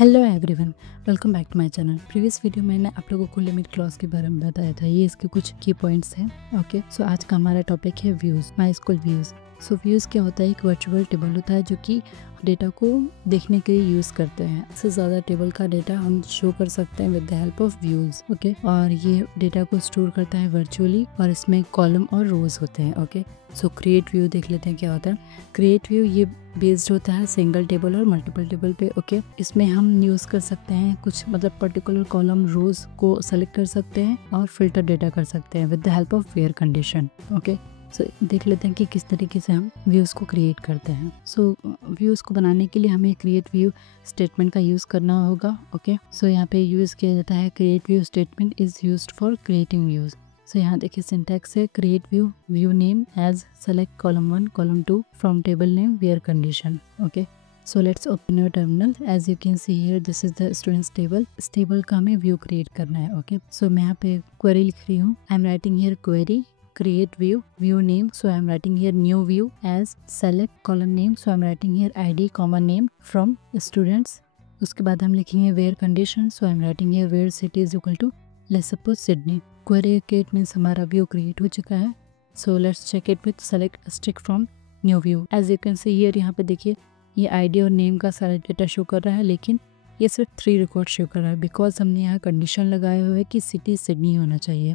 Hello everyone, welcome back to my channel. Previous video में मैंने आप लोगों को लिमिट क्लॉज के बारे में बताया था। ये इसके कुछ की पॉइंट्स हैं। ओके, सो आज का हमारा टॉपिक है views, my school views. So views क्या होता है? एक वर्चुअल टेबल होता है जो कि डेटा को देखने के लिए यूज़ करते हैं। इससे ज़्यादा टेबल का डेटा हम शो कर सकते हैं with the help of views. Okay, और ये डेटा को स्टोर करता है वर्चुअली और इसमें कॉलम और रोज होते हैं। ओके, सो क्रिएट व्यू देख लेते हैं क्या होता है। क्रिएट व्यू ये बेस्ड होता है सिंगल टेबल और मल्टीपल टेबल पे। ओके, इसमें हम यूज़ कर सकते हैं कुछ मतलब पर्टिकुलर कॉलम रोज को सेलेक्ट कर सकते हैं और फिल्टर डेटा कर सकते हैं with the help of where condition. Okay, so देख लेते हैं कि किस तरीके से हम व्यूज़ को क्रिएट करते हैं। सो व्यूज़ को बनाने के लिए हमें क्रिएट व्यू स्टेटमेंट का यूज़ करना होगा। ओके, सो यहाँ पे यूज़ किया जाता है create view statement is used for creating views. So यहाँ देखिए सिंटैक्स है create view view name as select column 1 column 2 from table name where condition. Okay, so let's open your terminal. As you can see here this is the students table. इस table का हमें view create करना है। Okay, सो मैं यहाँ पे query लिख रही हूँ। आई am writing here query create view name, so I am writing here new view as select column name, so I am writing here id comma name from students। उसके बाद हम लिखेंगे where condition, so I am writing here where city is equal to let's suppose Sydney। query create means हमारा view create हो चुका है। so let's check it with select stick from new view। as you can see here यहाँ पे देखिए ये id और name का सारा डेटा शो कर रहा है, लेकिन ये सिर्फ 3 रिकॉर्ड शो कर रहा है बिकॉज हमने यहाँ कंडीशन लगाए हुए है कि सिटी सिडनी होना चाहिए।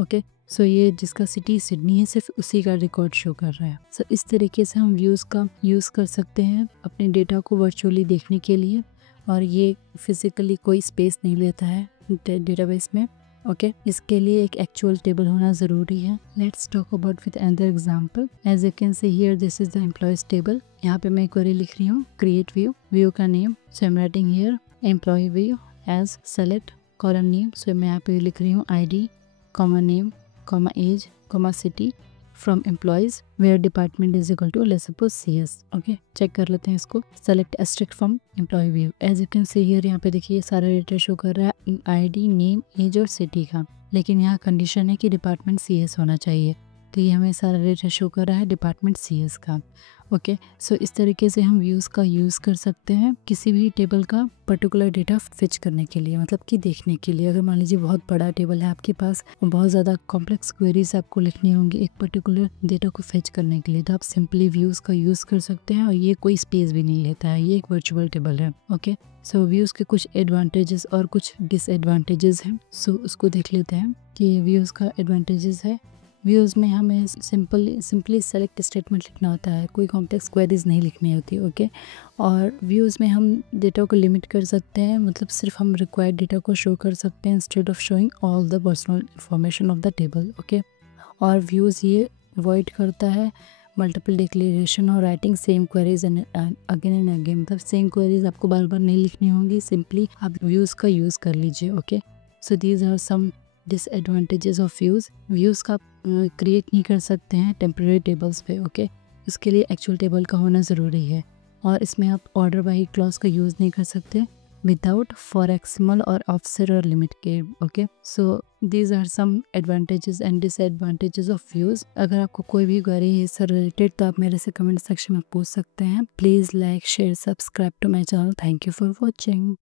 ओके, सो ये जिसका सिटी सिडनी है सिर्फ उसी का रिकॉर्ड शो कर रहा है। सो इस तरीके से हम व्यूज़ का यूज़ कर सकते हैं अपने डेटा को वर्चुअली देखने के लिए, और ये फिजिकली कोई स्पेस नहीं लेता है डेटाबेस में। ओके, इसके लिए एक एक्चुअल टेबल होना ज़रूरी है। Let's talk about with another example. As you can see here this is the employees table. यहाँ पे मैं क्वेरी लिख रही हूँ क्रिएट व्यू व्यू का name, so I am writing here employee view as select column name, so मैं यहाँ पे लिख रही हूँ id comma name comma age comma city from employees where department is equal to let's suppose CS। Okay, check कर लेते हैं इसको। select asterisk from employee view। as you can see here यहाँ पे देखिए सारा डेटा शो कर रहा है ID नेम एज और सिटी का, लेकिन यहाँ कंडीशन है कि डिपार्टमेंट CS होना चाहिए, तो ये हमें सारा डेटा शो कर रहा है डिपार्टमेंट CS का। ओके, सो इस तरीके से हम व्यूज़ का यूज़ कर सकते हैं किसी भी टेबल का पर्टिकुलर डेटा फिच करने के लिए, मतलब कि देखने के लिए। अगर मान लीजिए बहुत बड़ा टेबल है आपके पास और बहुत ज़्यादा कॉम्प्लेक्स क्वेरीज आपको लिखनी होंगी एक पर्टिकुलर डेटा को फिच करने के लिए, तो आप सिंपली व्यूज़ का यूज़ कर सकते हैं, और ये कोई स्पेस भी नहीं लेता है, ये एक वर्चुअल टेबल है। ओके, सो व्यूज़ के कुछ एडवांटेजेस और कुछ डिसएडवांटेजेस हैं। सो उसको देख लेते हैं कि व्यूज़ का एडवांटेजेस है। व्यूज़ में हमें सिंपली सेलेक्ट स्टेटमेंट लिखना होता है, कोई कॉम्प्लेक्स क्वेरीज नहीं लिखनी होती। ओके, और व्यूज़ में हम डेटा को लिमिट कर सकते हैं, मतलब सिर्फ हम रिक्वायर्ड डेटा को शो कर सकते हैं instead of showing all the personal information of the table. Okay, और व्यूज़ ये अवॉइड करता है मल्टीपल डिक्लेरेशन और writing same queries and again and again, मतलब सेम क्वेरीज आपको बार बार नहीं लिखनी होंगी, सिंपली आप व्यूज़ का यूज़ कर लीजिए। Okay, so these are some disadvantages of views का क्रिएट नहीं कर सकते हैं टेम्परेरी टेबल्स पे। ओके, इसके लिए एक्चुअल टेबल का होना ज़रूरी है, और इसमें आप ऑर्डर बाई क्लॉज का यूज़ नहीं कर सकते विदाउट फॉर एक्सिमल और ऑफसेट और लिमिट के। Okay, so these are some advantages and disadvantages of views. अगर आपको कोई भी क्वेरी है इससे रिलेटेड तो आप मेरे से कमेंट सेक्शन में पूछ सकते हैं। Please like share subscribe to my channel. Thank you for watching.